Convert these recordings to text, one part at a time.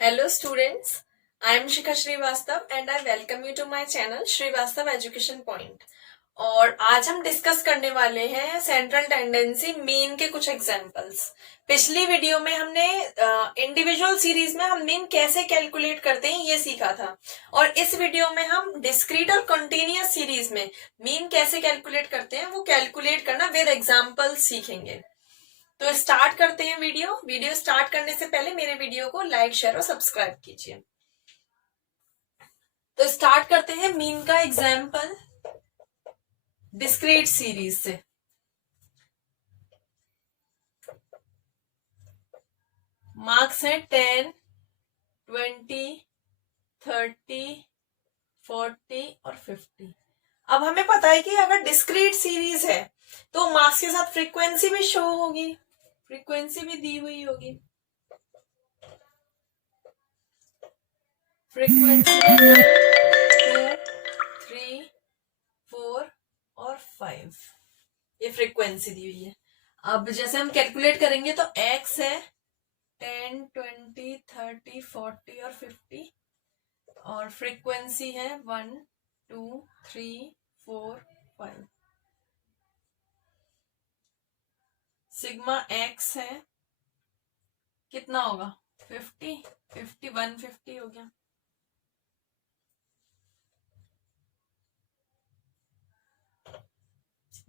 Hello students, I am Shikha Srivastav and I welcome you to my channel Srivastav Education Point। और आज हम discuss करने वाले हैं सेंट्रल टेंडेंसी मीन के कुछ एग्जांपल्स। पिछली वीडियो में हमने इंडिविजुअल सीरीज में हम मीन कैसे कैलकुलेट करते हैं ये सीखा था, और इस वीडियो में हम डिस्क्रीट और कंटिन्यूअस सीरीज में मीन कैसे कैलकुलेट करते हैं वो कैलकुलेट करना विद एग्जाम्पल्स सीखेंगे। तो स्टार्ट करते हैं वीडियो स्टार्ट करने से पहले मेरे वीडियो को लाइक शेयर और सब्सक्राइब कीजिए। तो स्टार्ट करते हैं मीन का एग्जाम्पल डिस्क्रीट सीरीज से। मार्क्स हैं 10, 20, 30, 40 और 50। अब हमें पता है कि अगर डिस्क्रीट सीरीज है तो मार्क्स के साथ फ्रीक्वेंसी भी शो होगी, फ्रीक्वेंसी भी दी हुई होगी। फ्रीक्वेंसी 1, 2, 3, 4 और 5, ये फ्रीक्वेंसी दी हुई है। अब जैसे हम कैलकुलेट करेंगे तो x है 10, 20, 30, 40 और 50, और फ्रीक्वेंसी है 1, 2, 3, 4, 5। सिग्मा x है कितना होगा 50, 50, 150 हो गया।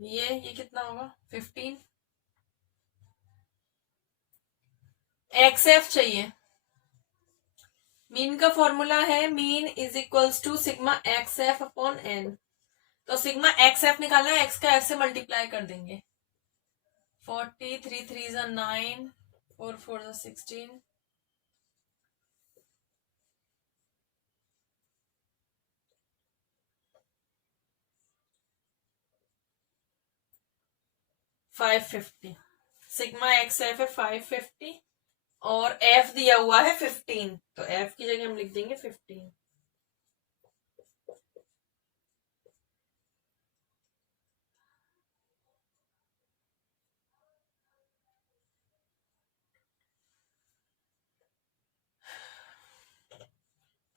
ये कितना होगा 15। XF चाहिए। मीन का फॉर्मूला है mean is equals to sigma XF upon n। तो सिग्मा XF निकालना है, x का f से मल्टीप्लाई कर देंगे। 40, 3 3 9, 4 4 16, 550। सिग्मा XF है 550 और f दिया हुआ है 15, तो f की जगह हम लिख देंगे 15।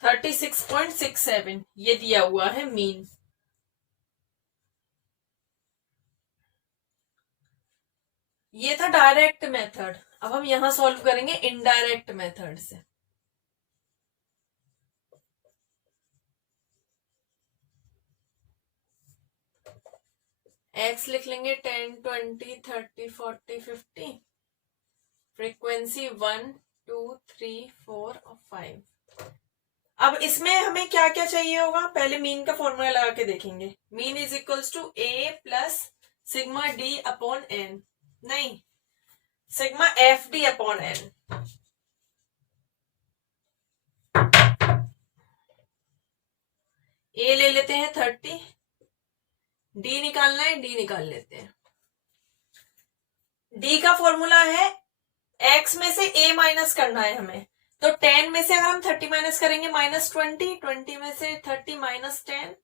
$36.67 ये दिया हुआ है मीन। ये था डायरेक्ट मेथड। अब हम यहां सॉल्व करेंगे इनडायरेक्ट मेथड से। x लिख लेंगे 10, 20, 30, 40, 50। फ्रीक्वेंसी 1, 2, 3, 4 और 5। अब इसमें हमें क्या क्या चाहिए होगा, पहले मीन का फॉर्मूला लगा के देखेंगे। Mean is equals to a plus sigma d upon n, नहीं sigma F D upon N. A ले लेते हैं 30, डी निकालना है, डी निकाल लेते हैं। डी का फॉर्मूला है x में से a माइनस करना है हमें, तो 10 में से अगर हम 30 माइनस करेंगे -20, 20 में से 30 माइनस 10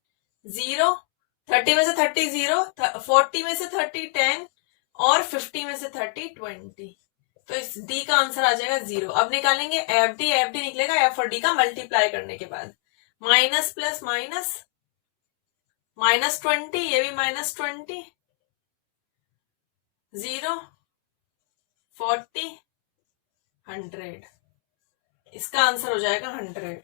0, 30 में से 30 0, 40 में से 30 10 और 50 में से 30 20। तो इस डी का आंसर आ जाएगा 0। अब निकालेंगे एफ डी निकलेगा एफ और डी का मल्टीप्लाई करने के बाद। माइनस प्लस माइनस, -20, ये भी -20, 0, 40, 100। इसका आंसर हो जाएगा 100।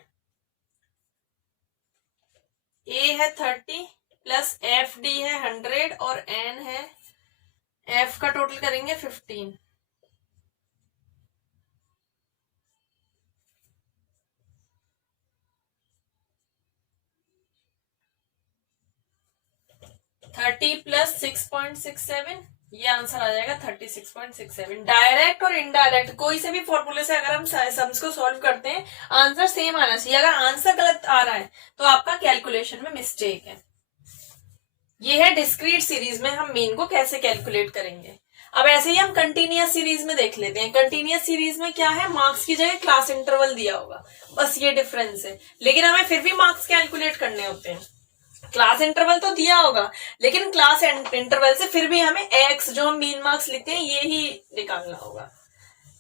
ए है 30 प्लस एफ डी है 100 और एन है, एफ का टोटल करेंगे 15। थर्टी प्लस 6.67, ये आंसर आ जाएगा 36.67। डायरेक्ट और इनडायरेक्ट कोई से भी फॉर्मूले से अगर हम सम्स को सॉल्व करते हैं आंसर सेम आना चाहिए। अगर आंसर गलत आ रहा है तो आपका कैलकुलेशन में मिस्टेक है। ये है डिस्क्रीट सीरीज में हम मीन को कैसे कैलकुलेट करेंगे। अब ऐसे ही हम कंटिन्यूअस सीरीज में देख लेते हैं। कंटिन्यूअस सीरीज में क्या है, मार्क्स की जगह क्लास इंटरवल दिया होगा, बस ये डिफरेंस है। लेकिन हमें फिर भी मार्क्स कैलकुलेट करने होते हैं। क्लास इंटरवल तो दिया होगा लेकिन क्लास इंटरवल से फिर भी हमें x जो हम मीन मार्क्स लिखते हैं ये ही निकालना होगा।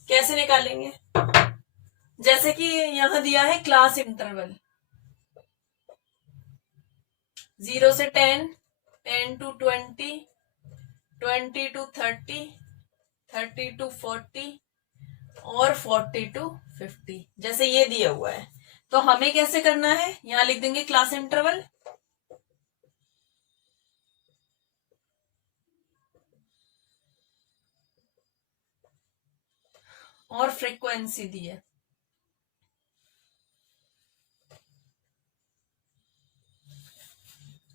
कैसे निकालेंगे, जैसे कि यहां दिया है क्लास इंटरवल 0 से 10, 10 to 20, 20 to 30, 30 to 40 और 40 to 50, जैसे ये दिया हुआ है। तो हमें कैसे करना है, यहां लिख देंगे क्लास इंटरवल और फ्रीक्वेंसी दी है।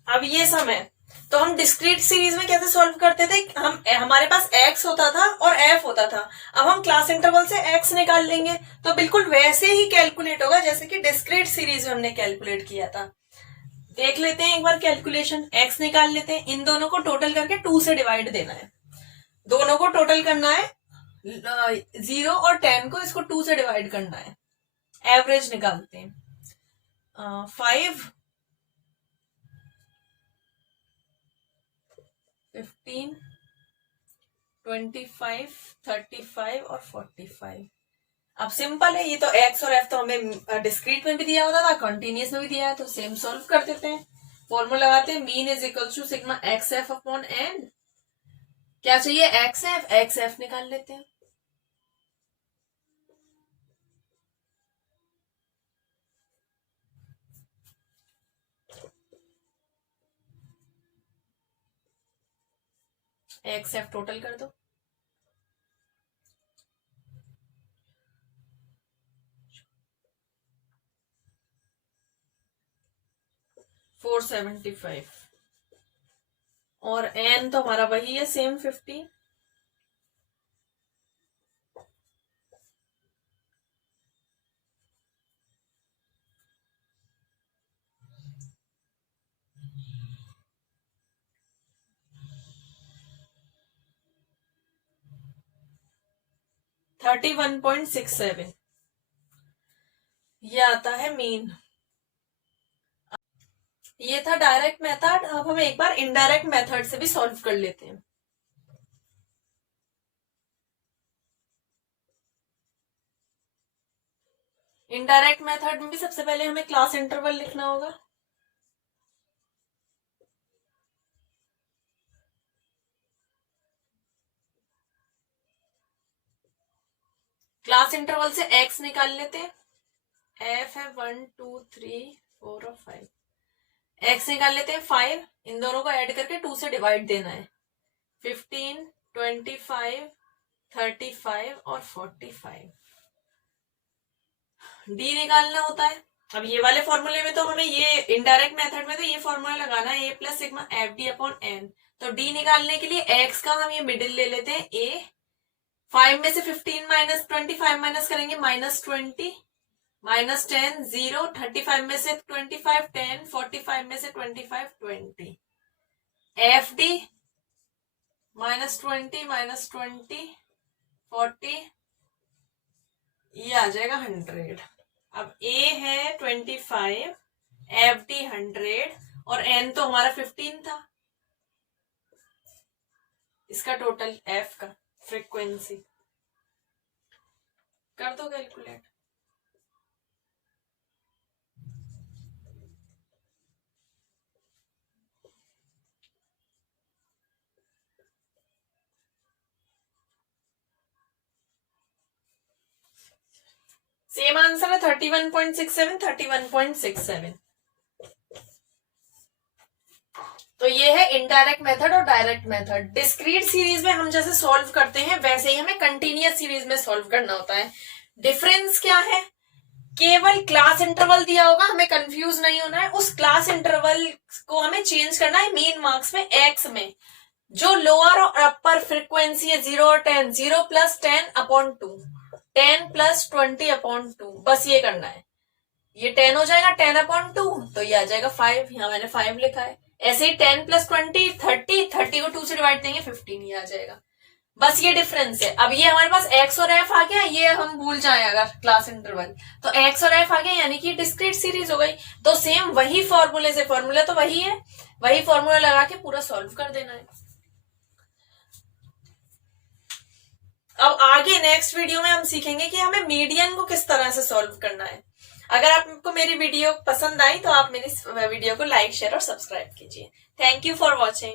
अब ये सम है, तो हम डिस्क्रीट सीरीज में कैसे सॉल्व करते थे, हमारे पास x होता था और f होता था। अब हम क्लास इंटरवल से x निकाल लेंगे तो बिल्कुल वैसे ही कैलकुलेट होगा जैसे कि डिस्क्रीट सीरीज में हमने कैलकुलेट किया था। देख लेते हैं एक बार कैलकुलेशन, x निकाल लेते हैं, इन दोनों को टोटल करके 2 से डिवाइड देना है, दोनों को टोटल करना है 0 और 10 को इसको 2 से डिवाइड करना है, एवरेज निकालते हैं 5, 15, 25, 35 और 45। अब सिंपल है, ये तो x और f तो हमें डिस्क्रीट में भी दिया होता था, कॉन्टिन्यूस में भी दिया है, तो सेम सॉल्व कर देते हैं। फॉर्मूला लगाते हैं, mean is equal to sigma X F upon N. क्या चाहिए, एक्स एफ निकाल लेते हैं। एक्स एफ टोटल कर दो, $475 और n तो हमारा वही है सेम 50। $31.67 ये आता है मीन। ये था डायरेक्ट मेथड, अब हम एक बार इनडायरेक्ट मेथड से भी सॉल्व कर लेते हैं। इनडायरेक्ट मेथड में भी सबसे पहले हमें क्लास इंटरवल लिखना होगा। क्लास इंटरवल से x निकाल लेते हैं, f है 1 2 3 4 और 5, x निकाल लेते हैं 5, इन दोनों को ऐड करके 2 से डिवाइड देना है, 15, 25, 35 और 45। d निकालना होता है। अब ये वाले फॉर्मूले में तो हमें ये इनडायरेक्ट मेथड में तो ये फॉर्मूला लगाना है, a plus sigma F D upon N. तो d निकालने के लिए x का हम ये मिडिल ले लेते हैं a, 5 में से 15 माइनस 25 माइनस करेंगे -20, -10 0, 35 में से 25 10, 45 में से 25 20, एफ डी -20 -20 40, ये आ जाएगा 100। अब a है 25, एफ डी 100 और n तो हमारा 15 था, इसका टोटल f का फ्रीक्वेंसी कर दो कैलकुलेट। सेम आंसर है 31.67, 31.67। तो ये है इनडायरेक्ट मेथड और डायरेक्ट मेथड। डिस्क्रीट सीरीज में हम जैसे सॉल्व करते हैं वैसे ही हमें कंटिन्यूअस सीरीज में सॉल्व करना होता है। डिफरेंस क्या है, केवल क्लास इंटरवल दिया होगा, हमें कंफ्यूज नहीं होना है, उस क्लास इंटरवल को हमें चेंज करना है मीन मार्क्स में x में। जो लोअर और अपर फ्रीक्वेंसी है 0 और 10, 0 प्लस 10 अपॉन 2, 10 प्लस 20 अपॉन 2, बस ये करना है। ये 10 हो जाएगा 10 अपॉन 2, तो ये आ जाएगा 5, यहाँ मैंने 5 लिखा है। ऐसे ही 10 प्लस 20 30, 30 को 2 से डिवाइड देंगे 15, ये आ जाएगा। बस ये डिफरेंस है। अब ये हमारे पास x और f आ गया, ये हम भूल जाए अगर क्लास इंटरवल, तो x और f आ गया यानी कि डिस्क्रीट सीरीज हो गई। तो सेम वही फॉर्मूले से, फॉर्मूला तो वही है, वही फॉर्मूला लगा के पूरा सॉल्व कर देना है। अब आगे नेक्स्ट वीडियो में हम सीखेंगे कि हमें मीडियन को किस तरह से सॉल्व करना है। अगर आपको मेरी वीडियो पसंद आई तो आप मेरी वीडियो को लाइक शेयर और सब्सक्राइब कीजिए। Thank you for watching.